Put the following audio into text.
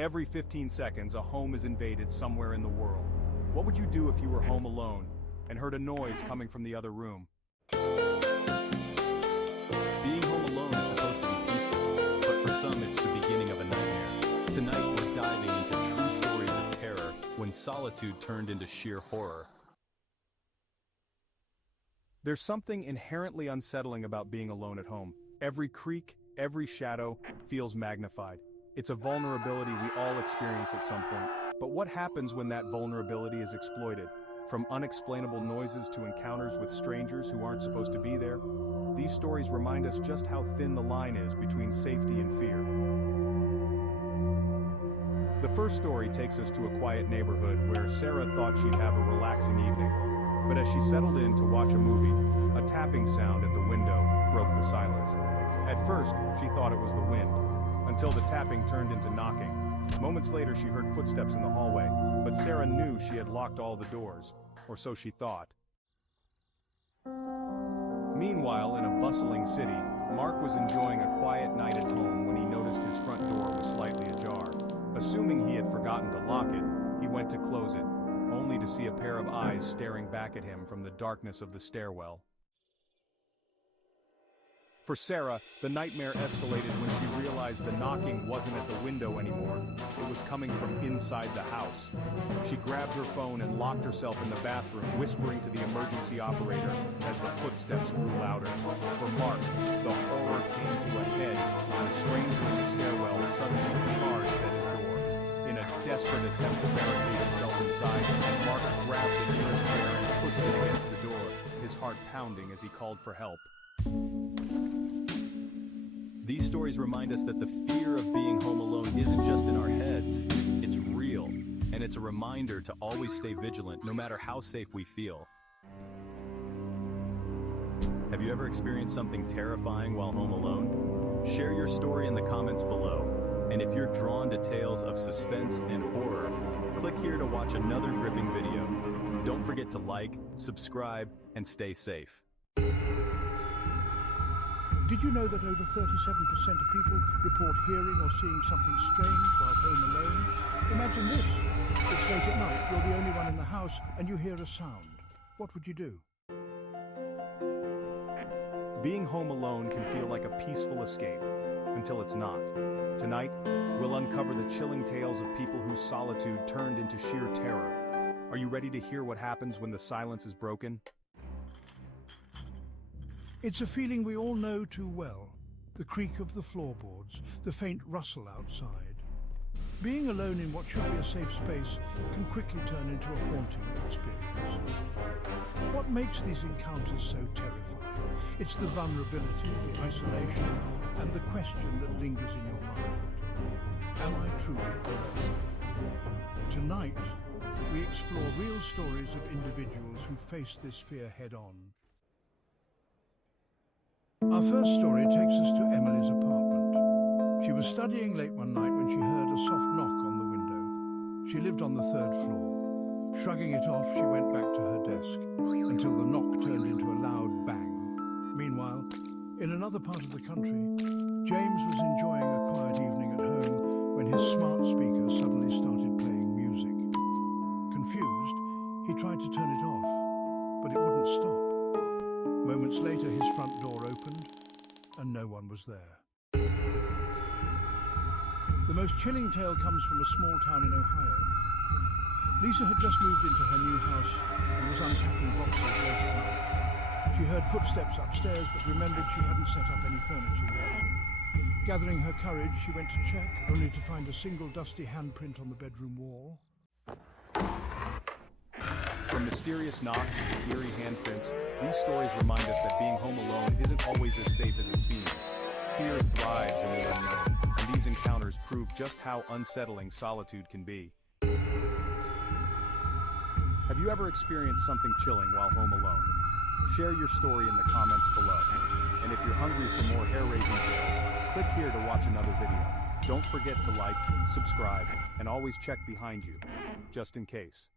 Every 15 seconds, a home is invaded somewhere in the world. What would you do if you were home alone and heard a noise coming from the other room? Being home alone is supposed to be peaceful, but for some it's the beginning of a nightmare. Tonight we're diving into true stories of terror when solitude turned into sheer horror. There's something inherently unsettling about being alone at home. Every creak, every shadow feels magnified. It's a vulnerability we all experience at some point. But what happens when that vulnerability is exploited? From unexplainable noises to encounters with strangers who aren't supposed to be there, these stories remind us just how thin the line is between safety and fear. The first story takes us to a quiet neighborhood where Sarah thought she'd have a relaxing evening. But as she settled in to watch a movie, a tapping sound at the window broke the silence. At first, she thought it was the wind, until the tapping turned into knocking. Moments later, she heard footsteps in the hallway, but Sarah knew she had locked all the doors, or so she thought. Meanwhile, in a bustling city, Mark was enjoying a quiet night at home when he noticed his front door was slightly ajar. Assuming he had forgotten to lock it, he went to close it, only to see a pair of eyes staring back at him from the darkness of the stairwell. For Sarah, the nightmare escalated when she realized the knocking wasn't at the window anymore, it was coming from inside the house. She grabbed her phone and locked herself in the bathroom, whispering to the emergency operator as the footsteps grew louder. For Mark, the horror came to a head when a stranger in the stairwell suddenly charged at his door. In a desperate attempt to barricade himself inside, Mark grabbed the nearest chair and pushed it against the door, his heart pounding as he called for help. These stories remind us that the fear of being home alone isn't just in our heads, it's real, and it's a reminder to always stay vigilant no matter how safe we feel. Have you ever experienced something terrifying while home alone? Share your story in the comments below, and if you're drawn to tales of suspense and horror, click here to watch another gripping video. Don't forget to like, subscribe, and stay safe. Did you know that over 37% of people report hearing or seeing something strange while home alone? Imagine this. It's late at night, you're the only one in the house, and you hear a sound. What would you do? Being home alone can feel like a peaceful escape, until it's not. Tonight, we'll uncover the chilling tales of people whose solitude turned into sheer terror. Are you ready to hear what happens when the silence is broken? It's a feeling we all know too well. The creak of the floorboards, the faint rustle outside. Being alone in what should be a safe space can quickly turn into a haunting experience. What makes these encounters so terrifying? It's the vulnerability, the isolation, and the question that lingers in your mind. Am I truly alone? Tonight, we explore real stories of individuals who face this fear head-on. Our first story takes us to Emily's apartment. She was studying late one night when she heard a soft knock on the window. She lived on the 3rd floor. Shrugging it off, she went back to her desk, until the knock turned into a loud bang. Meanwhile, in another part of the country, James was enjoying a quiet evening at home when his smart speaker suddenly started playing music. Confused, he tried to turn it off, but it wouldn't stop. Moments later, his front door opened, and no one was there. The most chilling tale comes from a small town in Ohio. Lisa had just moved into her new house and was unpacking boxes late at night. She heard footsteps upstairs, but remembered she hadn't set up any furniture yet. Gathering her courage, she went to check, only to find a single dusty handprint on the bedroom wall. From mysterious knocks to eerie handprints, these stories remind us that being home alone isn't always as safe as it seems. Fear thrives in the unknown, and these encounters prove just how unsettling solitude can be. Have you ever experienced something chilling while home alone? Share your story in the comments below. And if you're hungry for more hair-raising tales, click here to watch another video. Don't forget to like, subscribe, and always check behind you, just in case.